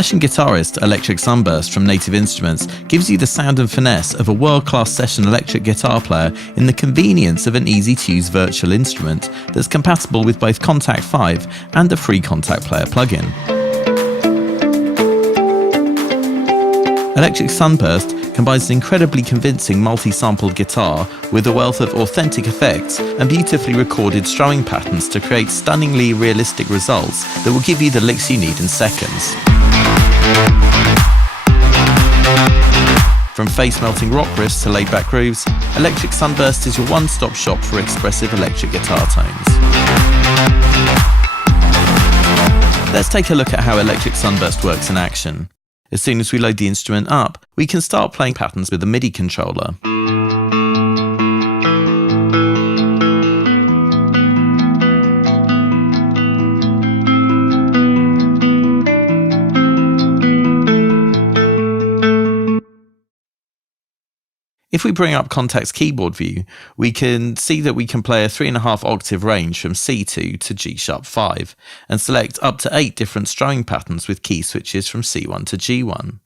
Session Guitarist Electric Sunburst from Native Instruments gives you the sound and finesse of a world-class session electric guitar player in the convenience of an easy-to-use virtual instrument that's compatible with both Contact 5 and a free Contact Player plugin. Electric Sunburst combines an incredibly convincing multi-sampled guitar with a wealth of authentic effects and beautifully recorded strumming patterns to create stunningly realistic results that will give you the licks you need in seconds. From face-melting rock riffs to laid-back grooves, Electric Sunburst is your one-stop shop for expressive electric guitar tones. Let's take a look at how Electric Sunburst works in action. As soon as we load the instrument up, we can start playing patterns with a MIDI controller. If we bring up Contact's keyboard view, we can see that we can play a 3.5 octave range from C2 to G-sharp 5 and select up to 8 different strumming patterns with key switches from C1 to G1.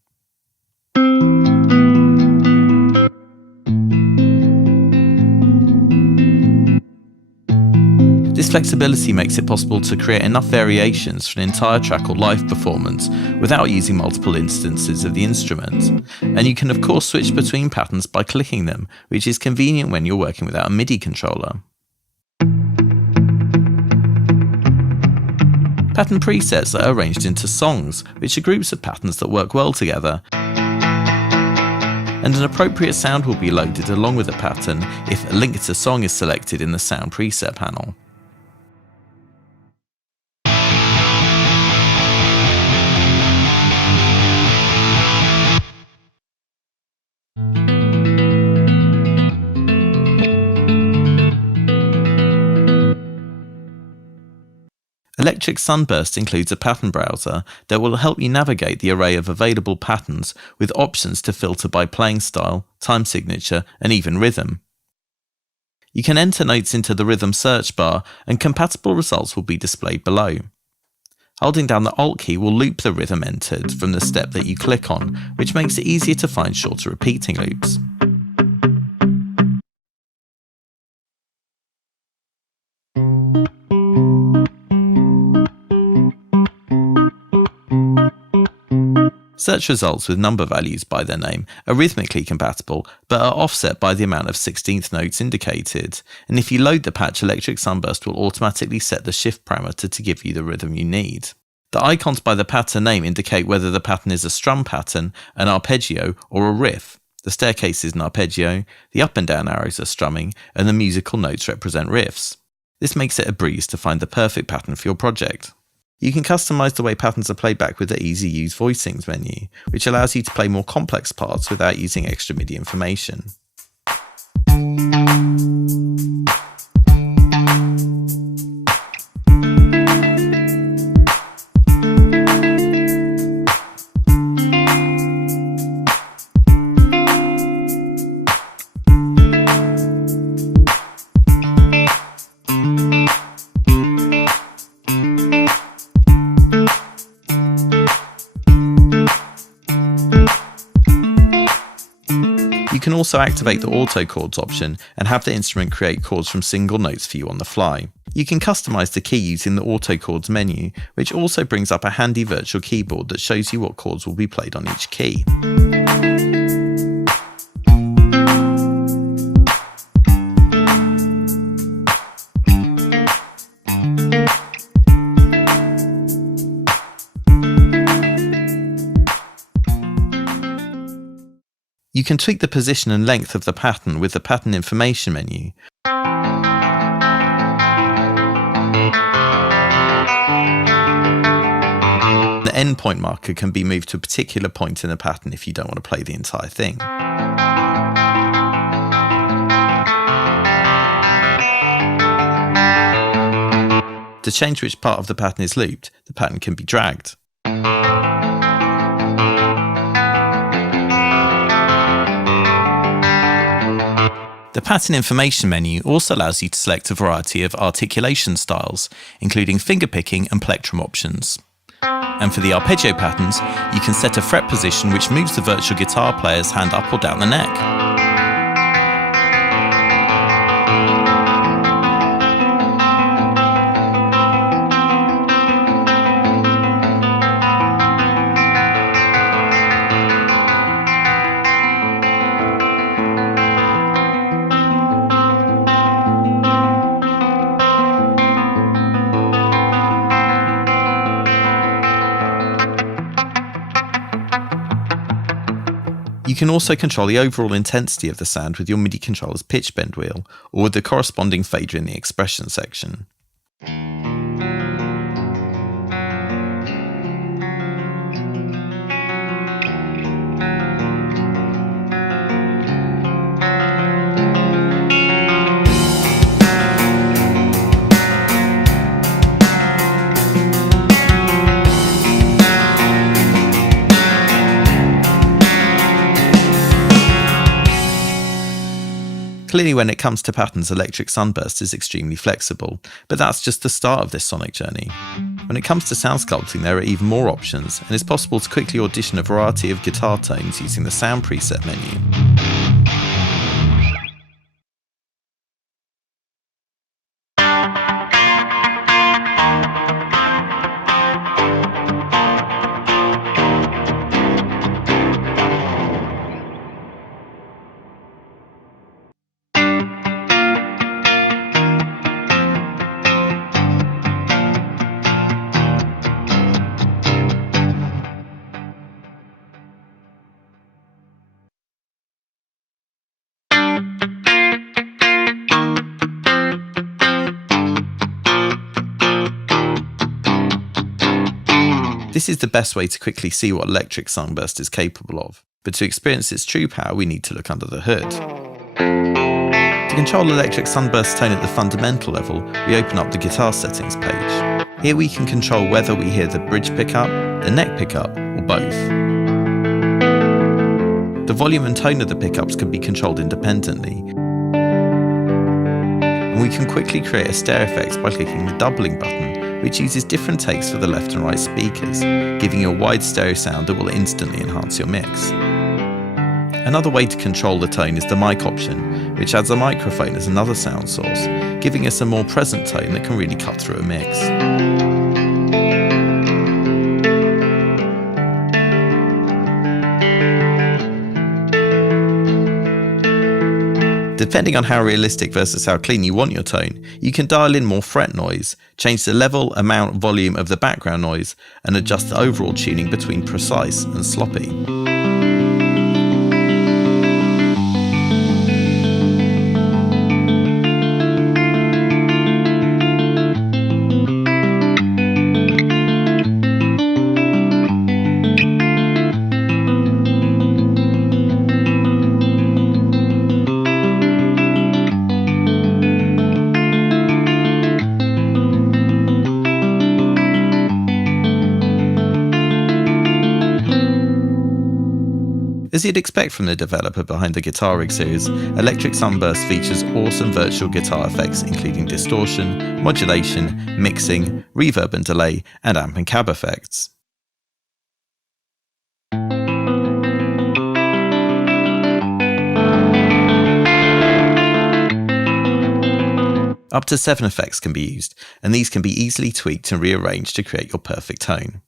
This flexibility makes it possible to create enough variations for an entire track or live performance without using multiple instances of the instrument. And you can of course switch between patterns by clicking them, which is convenient when you're working without a MIDI controller. Pattern presets are arranged into songs, which are groups of patterns that work well together. And an appropriate sound will be loaded along with the pattern if a link to song is selected in the sound preset panel. Electric Sunburst includes a pattern browser that will help you navigate the array of available patterns with options to filter by playing style, time signature, and even rhythm. You can enter notes into the rhythm search bar and compatible results will be displayed below. Holding down the Alt key will loop the rhythm entered from the step that you click on, which makes it easier to find shorter repeating loops. Search results with number values by their name are rhythmically compatible, but are offset by the amount of 16th notes indicated, and if you load the patch, Electric Sunburst will automatically set the shift parameter to give you the rhythm you need. The icons by the pattern name indicate whether the pattern is a strum pattern, an arpeggio, or a riff. The staircase is an arpeggio, the up and down arrows are strumming, and the musical notes represent riffs. This makes it a breeze to find the perfect pattern for your project. You can customize the way patterns are played back with the Easy Use Voicings menu, which allows you to play more complex parts without using extra MIDI information. You can also activate the auto chords option and have the instrument create chords from single notes for you on the fly. You can customize the key using the auto chords menu, which also brings up a handy virtual keyboard that shows you what chords will be played on each key. You can tweak the position and length of the pattern with the Pattern Information menu. The endpoint marker can be moved to a particular point in the pattern if you don't want to play the entire thing. To change which part of the pattern is looped, the pattern can be dragged. The Pattern Information menu also allows you to select a variety of articulation styles, including fingerpicking and plectrum options. And for the arpeggio patterns, you can set a fret position which moves the virtual guitar player's hand up or down the neck. You can also control the overall intensity of the sound with your MIDI controller's pitch bend wheel, or with the corresponding fader in the expression section. Clearly, when it comes to patterns, Electric Sunburst is extremely flexible, but that's just the start of this sonic journey. When it comes to sound sculpting, there are even more options, and it's possible to quickly audition a variety of guitar tones using the sound preset menu. This is the best way to quickly see what Electric Sunburst is capable of, but to experience its true power we need to look under the hood. To control Electric Sunburst's tone at the fundamental level, we open up the guitar settings page. Here we can control whether we hear the bridge pickup, the neck pickup, or both. The volume and tone of the pickups can be controlled independently, and we can quickly create a stereo effect by clicking the doubling button, which uses different takes for the left and right speakers, giving you a wide stereo sound that will instantly enhance your mix. Another way to control the tone is the mic option, which adds a microphone as another sound source, giving us a more present tone that can really cut through a mix. Depending on how realistic versus how clean you want your tone, you can dial in more fret noise, change the level, amount, volume of the background noise, and adjust the overall tuning between precise and sloppy. As you'd expect from the developer behind the Guitar Rig series, Electric Sunburst features awesome virtual guitar effects including distortion, modulation, mixing, reverb and delay, and amp and cab effects. Up to 7 effects can be used, and these can be easily tweaked and rearranged to create your perfect tone.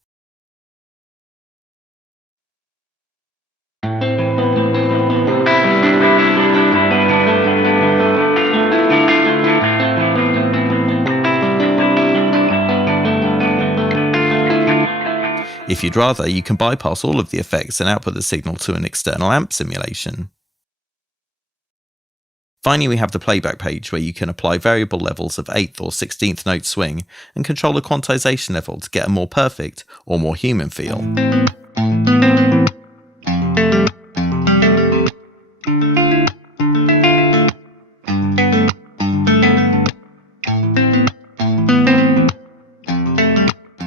If you'd rather, you can bypass all of the effects and output the signal to an external amp simulation. Finally, we have the playback page where you can apply variable levels of 8th or 16th note swing and control the quantization level to get a more perfect or more human feel.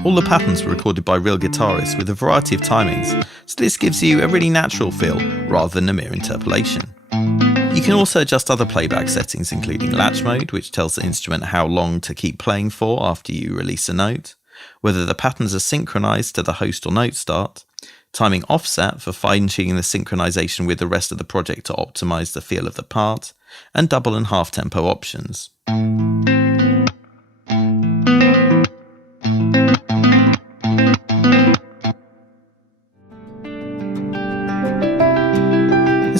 All the patterns were recorded by real guitarists with a variety of timings, so this gives you a really natural feel rather than a mere interpolation. You can also adjust other playback settings including latch mode, which tells the instrument how long to keep playing for after you release a note, whether the patterns are synchronized to the host or note start, timing offset for fine-tuning the synchronization with the rest of the project to optimize the feel of the part, and double and half tempo options.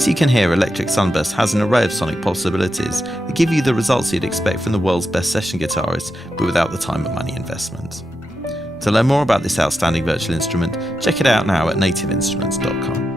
As you can hear, Electric Sunburst has an array of sonic possibilities that give you the results you'd expect from the world's best session guitarist, but without the time and money investment. To learn more about this outstanding virtual instrument, check it out now at nativeinstruments.com.